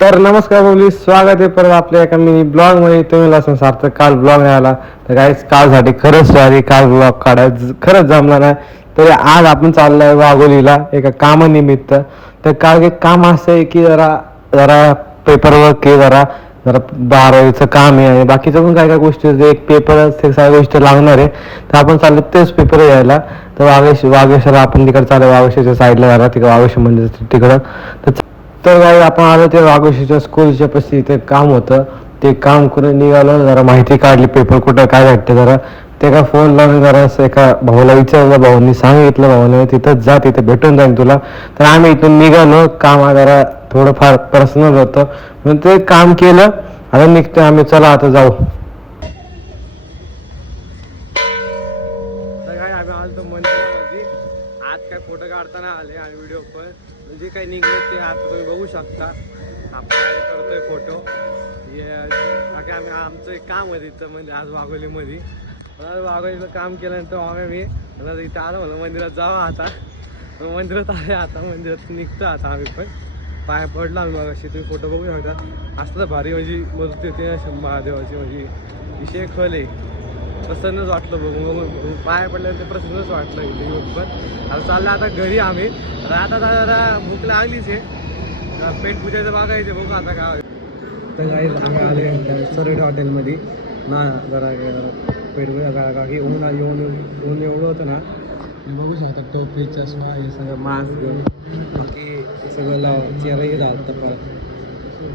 तर नमस्कार बोली, स्वागत आहे परत आपल्या एका मिनी ब्लॉग मध्ये. तुम्ही असं सार्थक काल ब्लॉग नाही आला तर काहीच कालसाठी खरंच सॉरी, काल ब्लॉग काढायचं खरंच जमला नाही. तरी आज आपण चाललोय वाघोलीला एका कामानिमित्त. तर काल एक काम असं आहे की जरा जरा पेपर वर्क आहे, जरा जरा 12वीचं काम आहे आणि बाकीचं पण काय काय गोष्टी एक पेपर ते सगळ्या गोष्टी लागणार आहे. तर आपण चाललो तेच पेपर घ्यायला. तर वागेश्वरला आपण तिकडे चालू, वागेश्वरच्या साईडला झाला तिकडे वागेश्वर मंदिर तिकडं. तर काही आपण आलो ते वाघोशीच्या स्कूलच्या पशी इथे काम होतं. ते काम करून निघालो, जरा माहिती काढली पेपर कुठं काय वाटते जरा. ते का फोन लावून जरा असं एका भाऊला विचारलं, भाऊंनी सांगितलं भाऊने तिथंच जा, तिथे भेटून जाईल तुला. तर आम्ही इथून निघालो, काम जरा थोडंफार पर्सनल होतं म्हणून ते काम केलं. आता निघतो आम्ही, चला आता जाऊ. आम्ही आलो मंदिरामध्ये. आज काय फोटो काढताना आले आणि व्हिडिओ पण जे काही निघले ते आता तुम्ही बघू शकता. आपण करतोय फोटो. आम्ही आमचं एक काम होतं इथं म्हणजे आज वाघोलीमध्ये. वाघोलीचं काम केल्यानंतर आम्ही इथं आलो, म्हणलं मंदिरात जावं आता. मंदिरात आहे, आता मंदिरात निघतो आता आम्ही पण. पाय पडला आम्ही मग तुम्ही फोटो बघू शकता. असलं भारी म्हणजे मूर्ती होती महादेवाची, म्हणजे विषय खल आहे. प्रसन्नच वाटलं बघून, पाय पडल्यानंतर प्रसन्नच वाटलं इथे येऊन पण. आता चाललं आता घरी आम्ही. आता जरा भूक लागलीच आहे, पेट पूजाचं बघायचं, बघू आता काय. तर काही आम्ही आले सरवडे हॉटेलमध्ये ना, जरा पेट पूजा का की ऊन ऊन एवढं होतं ना. बघू शकता टोपी चष्मा हे सगळं मास्क बाकी सगळं लाव, चेहराही राहत तर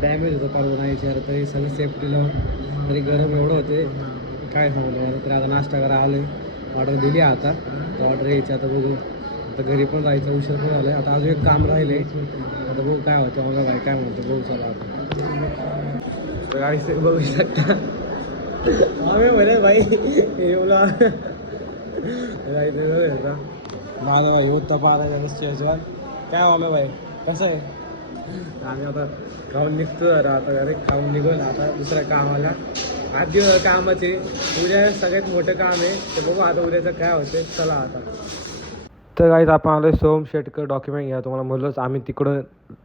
डॅमेज होतं परवा नाही चेहरा, तरी सगळं सेफ्टी लावून. तरी गरम एवढं होते काय सांगतो. तर आता नाश्ता करा आलो, ऑर्डर दिली आता. तर ऑर्डर यायची आता बघू. आता घरी पण जायचं, उशीर पण झालं. आता अजून एक काम राहिले, आता बघू काय होतं. मला भाई काय म्हणतो बघू, चला आता. तर गाडी बघू शकता आम्ही म्हणे भाई येऊला माझा भाई होता पाहायला स्टेजवर. काय आलं भाई कसं आहे. आम्ही आता खाऊन निघतो, आता डायरेक्ट खाऊन निघून आता दुसऱ्या कामाला. आज दिवस कामाचे, उद्या सगळ्यात मोठं काम आहे. तर बघू आता उद्याचं काय होते, चला आता. तर काहीच आपण आलो सोहम शेटकर डॉक्युमेंट घ्या. तुम्हाला म्हणलोच आम्ही तिकडून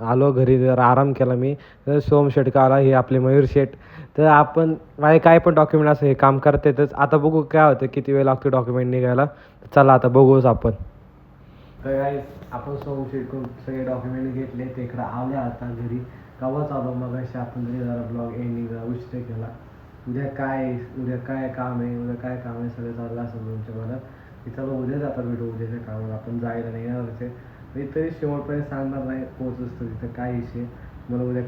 आलो घरी, जरा आराम केला मी. तर सोहम शेटकर आला, हे आपले मयूर शेट. तर आपण माझे काय पण डॉक्युमेंट असं हे काम करतेच. आता बघू काय होतं, किती वेळ लागतो डॉक्युमेंट निघायला. चला आता बघूच आपण. तर काय आपण सोहम शेटकडून सगळे डॉक्युमेंट घेतले, ते इकडं आले आता घरी. कवाच आलो मग अशी आपण घरी जरा ब्लॉग एंडिंग जरा उशीर केला. उद्या काय काम आहे, उद्या काय काम आहे सगळं चाललं असं तुमच्या मला. तिथं उद्या जातात भेटू, उद्याच्या कामाला आपण जायला नाही येणार. मी तरी शेवटपर्यंत सांगणार नाही, पोहोचतो तिथं काय विषय मला उद्या.